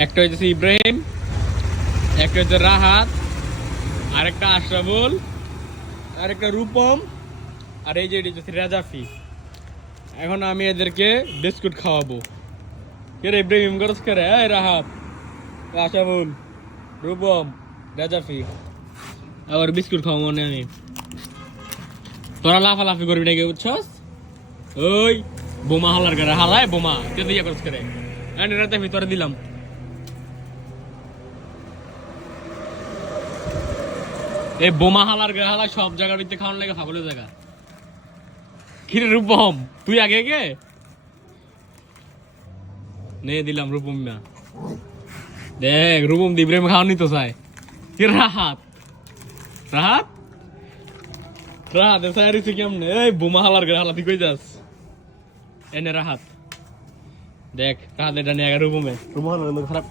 একটা হচ্ছে ইব্রাহিম, একটা হচ্ছে রাহাত, আরেকটা আশরাফুল, আরেকটা রূপম, আর এই যে এটা হচ্ছে রাজাফি। এখন আমি এদেরকে বিস্কুট খাওয়াবো। কে রে ইব্রাহিম করস করে? এই রাহাত, আশরাফুল, রূপম, রাজাফি, আর বিস্কুট খাওয়াবো না আমি। তোরা লাফালাফি করবি নাকি, বুঝছস? ওই বোমা হালার করে হালায় বোমা তে দিয়ে করস করে। আমি রাজাফি তোরা দিলাম। এই বোমা হালার করে হালায় সব জায়গার ভিতরে খাওয়ানো লাগে ফাগলের জায়গা। কিরে রূপম, তুই আগে গে নে দিলাম রূপম না। দেখ রূপম দি ইব্রাহিম খাওয়ানি তো চাই। কি রাহাত, রাহাত, রাহাত এসে আরিছে কেমনে? এই বোমা হালার করে হালা তুই কই যাস? এনে রাহাত দেখ, রাহাত এটা নিয়ে আগে রূপমে রূপম হালার খারাপ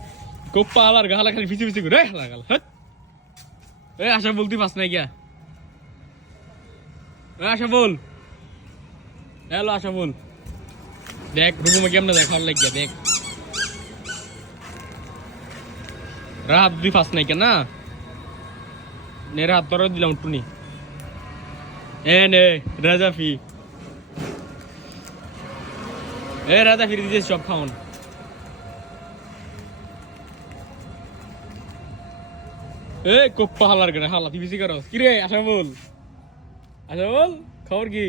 কোপ্পা হালার গালা খালি ফিসি ফিসি করে হালা গাল। হ্যাঁ এই আশা বলতে পাস নাই গিয়া। আশা বল, হ্যালো আশা বল। দেখ রূপমে কেমনে দেখ হাল লাগিয়া দেখ। রাহাত দুই পাস নাই কেন? নে রাহাত তোর দিলাম টুনি। এ নে রাজাফি, এ রাজাফি দিয়েছিস সব খাওন। এ কোপ্পা হালার করে হালা তুই বেশি করস। কি রে আশা বল, আশা বল খবর কি?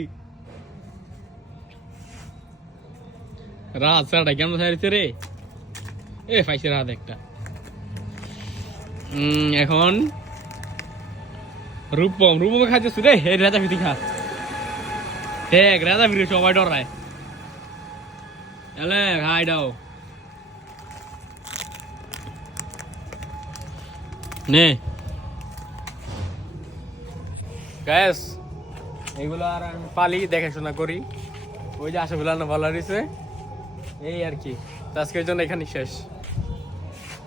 রাত সারাটা কেমন সারিছে রে? এ পাইছে রাত একটা। এখন রূপম, রূপমে খাইতেছ রে। এই রাজা ফিতি খা দেখ, রাজা ফিরে সবাই ডরায়। এলে খাই দাও নে গ্যাস। এগুলো আর আমি পালি দেখাশোনা করি। ওই যে আশাগুলো না ভালো রয়েছে এই আর কি। আজকের জন্য এখানে শেষ।